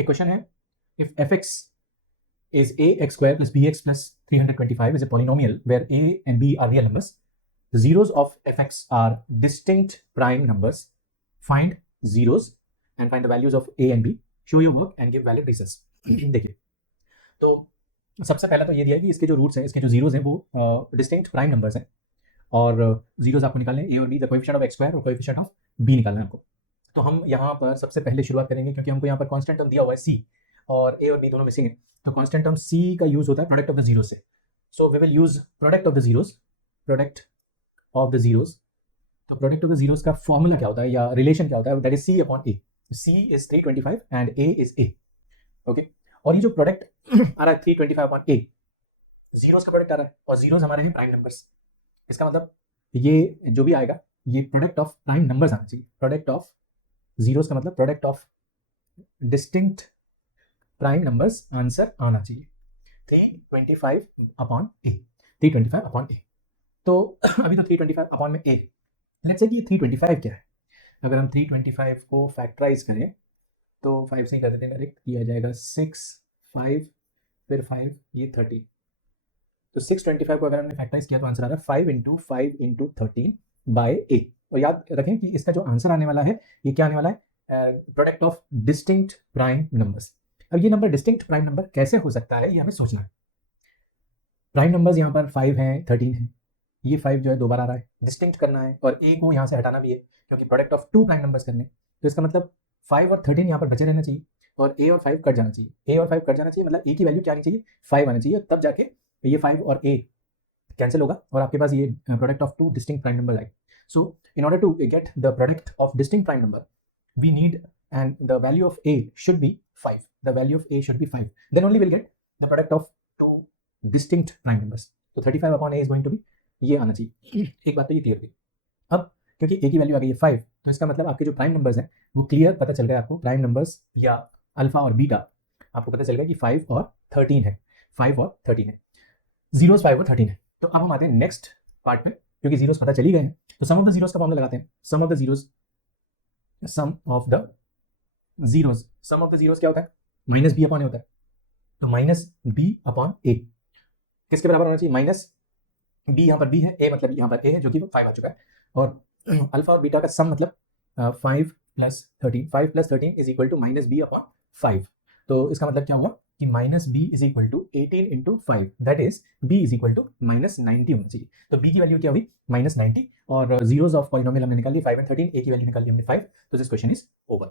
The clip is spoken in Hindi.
एक क्वेश्चन है, if fx is ax square plus bx plus 325 is a polynomial where a and b are real numbers, the zeros of fx are distinct prime numbers, find zeros and find the values of a and b, show your work and give valid reasons. देखिए, तो सबसे पहला तो ये दिया है कि इसके जो रूट्स हैं, इसके जो जीरोस हैं वो डिस्टिंक्ट प्राइम नंबर्स हैं और जीरोस आपको निकालने हैं, ए और b, the coefficient of x square और कोएफिशिएंट ऑफ बी निकालना है आपको। तो हम यहाँ पर सबसे पहले शुरुआत करेंगे क्योंकि हमको यहाँ पर कांस्टेंट टर्म दिया हुआ है सी और ए और बी दोनों मिसिंग है, तो कांस्टेंट टर्म सी का यूज होता है प्रोडक्ट ऑफ द जीरो से। So we will use product of the zeros, product of the zeros. तो प्रोडक्ट ऑफ द जीरोस का फॉर्मूला क्या होता है या रिलेशन क्या होता है, that is c upon a. C is 325 and a is a. Okay, और ये जो प्रोडक्ट आ रहा है 325 अपॉन ए, जीरोस का प्रोडक्ट आ रहा है और जीरोस हमारे हैं प्राइम नंबर्स। इसका मतलब ये जो भी आएगा ये प्रोडक्ट ऑफ प्राइम नंबर्स आना चाहिए। प्रोडक्ट ऑफ जीरोस का मतलब product of distinct prime numbers answer आना चाहिए। 325 अपॉन ए, 325 अपॉन ए। तो अभी तो 325 अपॉन में ए, लेट्स से कि ये 325 क्या है। अगर हम 325 को फैक्टराइज करें तो 5 से ही कर देते हैं, डायरेक्ट किया जाएगा 6 5 फिर 5 ये 30। तो 625 को अगर हमने फैक्टराइज किया तो आंसर आ रहा है 5 इंटू 5 इंटू 13 बाय ए। और याद रखें कि इसका जो आंसर आने वाला है ये क्या आने वाला है, product of distinct prime numbers. अब ये नंबर डिस्टिंक्ट प्राइम नंबर कैसे हो सकता है ये हमें सोचना है। प्राइम नंबर्स यहाँ पर 5 हैं, 13 है, ये 5 जो है 2 बार आ रहा है, डिस्टिंक्ट करना है और ए को यहाँ से हटाना भी है क्योंकि प्रोडक्ट ऑफ 2 प्राइम नंबर्स करने। तो इसका मतलब 5 और 13 यहाँ पर बचे रहना चाहिए और ए और 5 कट जाना चाहिए। ए और 5 कट जाना चाहिए मतलब ए की वैल्यू क्या आनी चाहिए, 5 आना चाहिए, तब जाके ये 5 और ए कैंसिल होगा और आपके पास ये product of 2 distinct prime number आएगा। So in order to get the product of distinct prime number we need and the value of a should be 5. The value of a should be 5. Then only we'll get the product of 2 distinct prime numbers. So 35 upon a is going to be ये आना चाहिए। एक बात तो ये क्लियर हुई। अब क्योंकि a की वैल्यू आ गई है 5, तो इसका मतलब आपके जो प्राइम नंबर्स हैं वो क्लियर पता चल गया आपको। प्राइम नंबर्स या अल्फा और बीटा आपको पता चल गया कि 5 और 13 है, 5 और 13 है, जीरोस 5 और 13 है। तो अब हम आते हैं नेक्स्ट पार्ट में, क्योंकि जीरोस पता चली गए हैं तो सम ऑफ द जीरोस का फॉर्मूला लगाते हैं। Sum of the zeros, sum of the zeros, sum of the zeros क्या होता है, माइनस बी अपॉन ए होता है। तो माइनस बी अपॉन ए किसके बराबर होना चाहिए, माइनस बी, यहाँ पर बी है, ए मतलब यहाँ पर ए है जो कि 5 आ चुका है, और अल्फा और बीटा का सम मतलब 5 plus 13, 5 plus 13 is equal to minus b upon 5। तो इसका मतलब क्या हुआ कि minus b is equal to 18 into 5, that is b is equal to minus 90 होना चाहिए। तो बी की वैल्यू क्या हुई, माइनस 90, और जीरोस ऑफ पॉलिनोमियल हमने निकाल ली 5 एंड 13, ए की वैल्यू निकाल ली हमने 5। तो दिस क्वेश्चन इज ओवर।